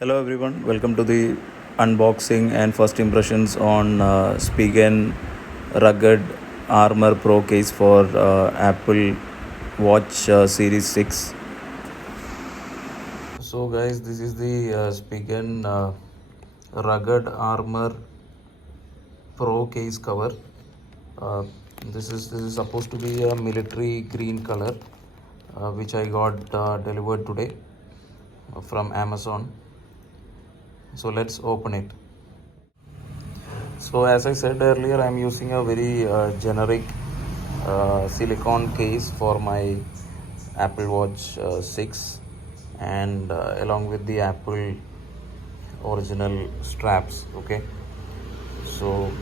Hello everyone, welcome to the unboxing and first impressions on Spigen rugged ARMOUR Pro case for Apple Watch Series 6. So guys, this is the Spigen rugged ARMOUR Pro case cover. Uh, this is supposed to be a military green color, which I got delivered today from Amazon. So let's open it. So as I said earlier, I'm using a very generic silicone case for my Apple Watch 6 and along with the Apple original straps. Okay, so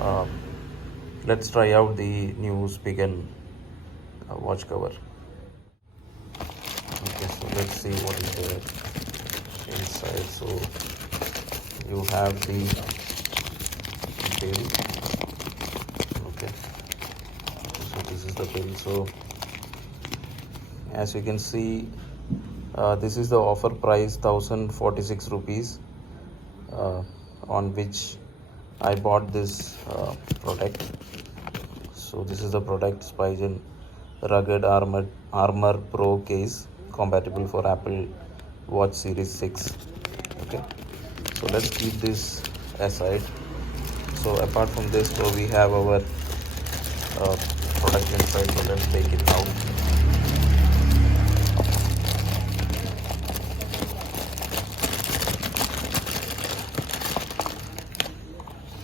uh, let's try out the new Spigen watch cover. Okay, so let's see what is there inside. So you have the bill. Okay, so this is the bill. So as you can see, this is the offer price 1046 rupees, on which I bought this product. So this is the product, Spigen rugged ARMOUR Pro case, compatible for Apple Watch Series 6. Okay, so let's keep this aside. So apart from this, so we have our product inside. So let's take it out.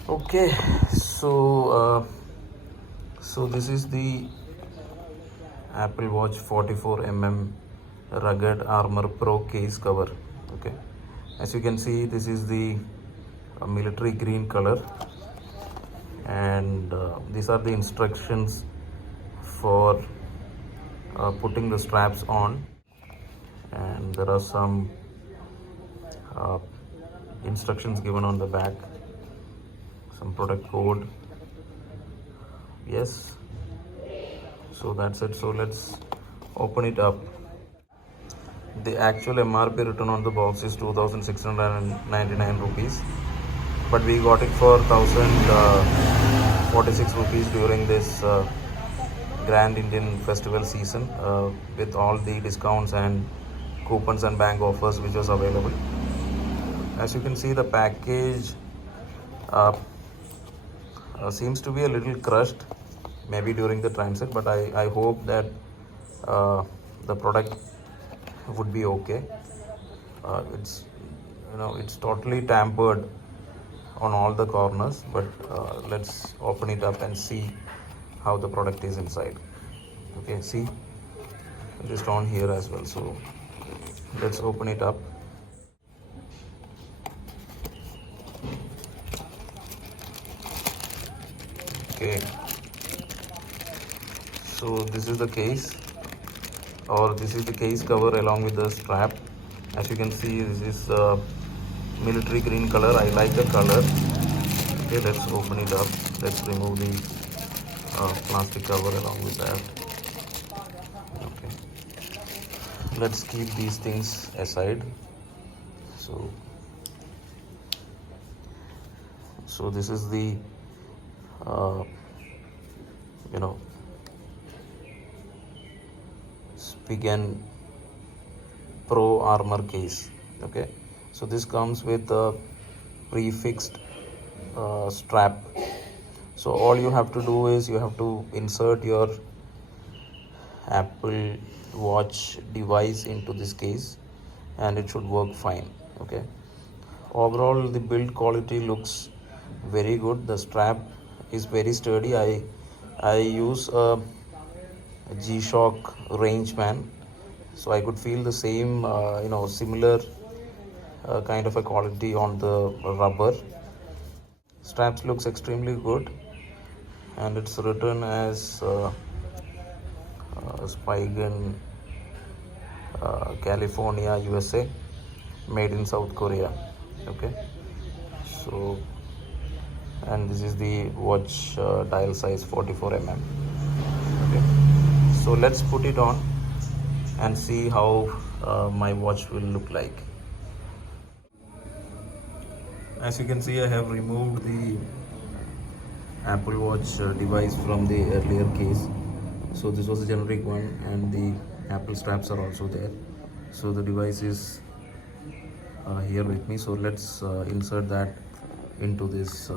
Okay, so this is the Apple Watch 44mm rugged ARMOUR Pro case cover. Okay, as you can see, this is the military green color, and these are the instructions for putting the straps on, and there are some instructions given on the back, some product code. Yes, so that's it. So let's open it up. The actual MRP written on the box is 2699 rupees, but we got it for 1046 rupees during this Grand Indian Festival season, with all the discounts and coupons and bank offers which was available. As you can see, the package seems to be a little crushed, maybe during the transit, but I hope that the product would be okay. It's totally tampered on all the corners, but let's open it up and see how the product is inside. Okay, see, just on here as well. So let's open it up. Okay, so this is the case, or this is the case cover along with the strap. As you can see, this is military green color. I like the color. Okay, let's open it up. Let's remove the plastic cover along with that. Okay, let's keep these things aside. So this is the Spigen Pro ARMOUR case. Okay, so this comes with a prefixed strap. So all you have to do is you have to insert your Apple Watch device into this case, and it should work fine. Okay, overall the build quality looks very good. The strap is very sturdy. I use a G-Shock Rangeman, so I could feel the same similar kind of a quality on the rubber. Straps looks extremely good, and it's written as Spigen, California, USA, made in South Korea. Okay, so, and this is the watch dial size 44mm. Okay, so let's put it on and see how my watch will look like. As you can see, I have removed the Apple Watch device from the earlier case. So this was a generic one, and the Apple straps are also there. So the device is here with me. So let's insert that into this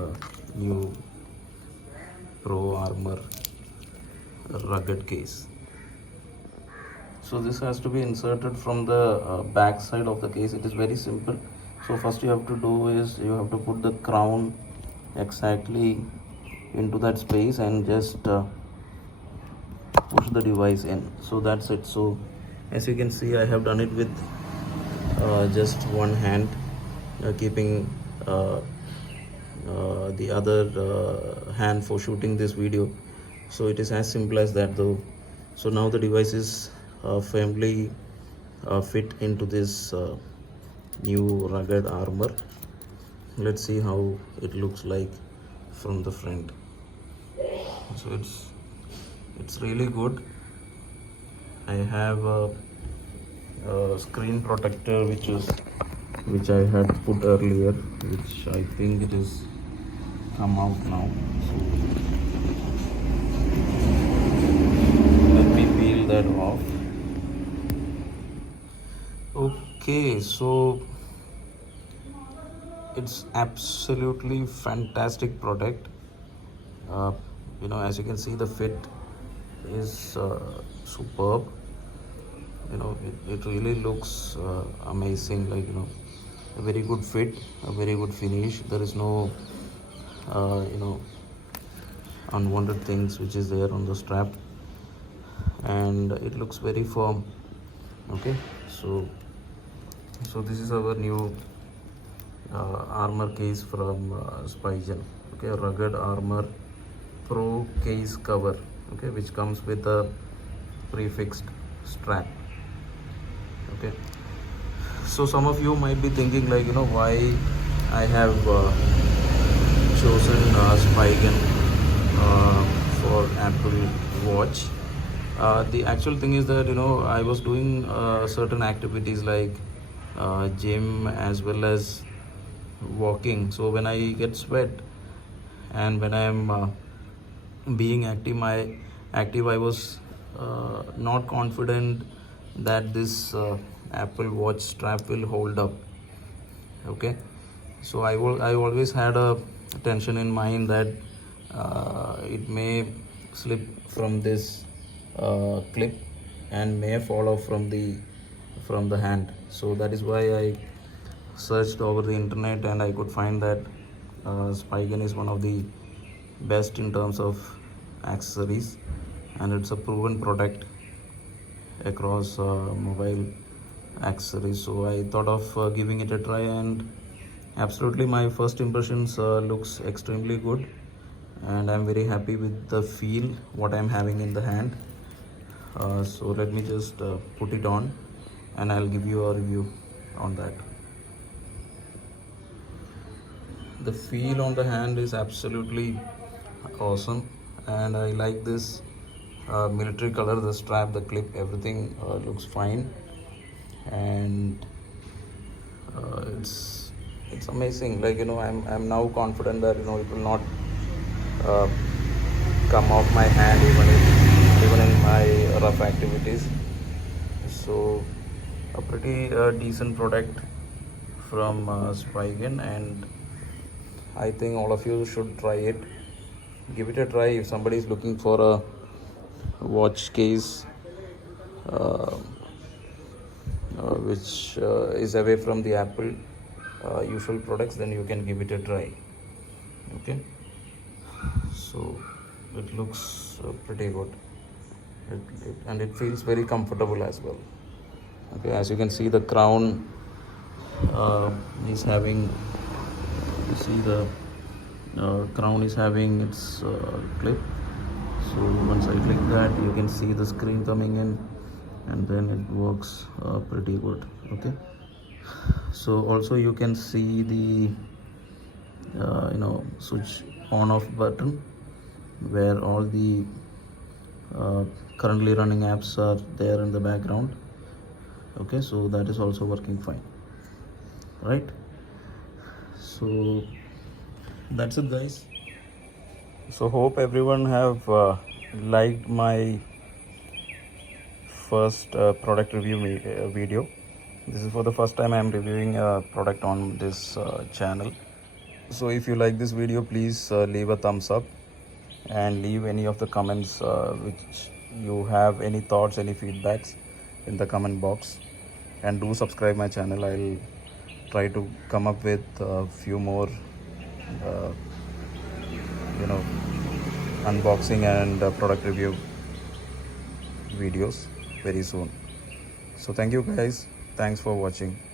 new Pro Armor rugged case. So this has to be inserted from the back side of the case. It is very simple. So first you have to do is you have to put the crown exactly into that space and just push the device in. So that's it. So as you can see, I have done it with just one hand, keeping the other hand for shooting this video. So it is as simple as that though. So now the device is firmly fit into this new rugged armor. Let's see how it looks like from the front. So it's really good. I have a screen protector which I had put earlier, which I think it is come out now. So let me peel that off. Okay, so it's absolutely fantastic product. As you can see, the fit is superb. It really looks amazing, like a very good fit, a very good finish. There is no unwanted things which is there on the strap, and it looks very firm. Okay, so this is our new armor case from Spigen. Okay, rugged armor Pro case cover. Okay, which comes with a prefixed strap. Okay, so some of you might be thinking, like, why I have chosen Spigen for Apple Watch. The actual thing is that I was doing certain activities like gym as well as walking. So when I get sweat and when I am being active, I was not confident that this Apple Watch strap will hold up. Okay, so I always had a tension in mind that it may slip from this clip and may fall off from the hand. So that is why I searched over the internet, and I could find that Spigen is one of the best in terms of accessories, and it's a proven product across mobile accessories. So I thought of giving it a try, and absolutely my first impressions looks extremely good, and I'm very happy with the feel what I'm having in the hand. So let me just put it on, and I'll give you a review on that. The feel on the hand is absolutely awesome, and I like this military color. The strap, the clip, everything looks fine, and it's amazing. Like I'm now confident that it will not come off my hand even in my rough activities. So a pretty decent product from Spigen, and I think all of you should try it. Give it a try if somebody is looking for a watch case which is away from the Apple usual products. Then you can give it a try. Okay, so it looks pretty good, and it feels very comfortable as well. Okay, as you can see, the crown is having, you see the crown is having its clip. So once I click that, you can see the screen coming in, and then it works pretty good. Okay, so also you can see the switch on off button, where all the currently running apps are there in the background. Okay, so that is also working fine, right? So that's it, guys. So hope everyone have liked my first product review video. This is for the first time I am reviewing a product on this channel. So if you like this video, please leave a thumbs up and leave any of the comments which you have, any thoughts, any feedbacks in the comment box, and do subscribe my channel. I'll try to come up with a few more uh, you know unboxing and product review videos very soon. So thank you guys, thanks for watching.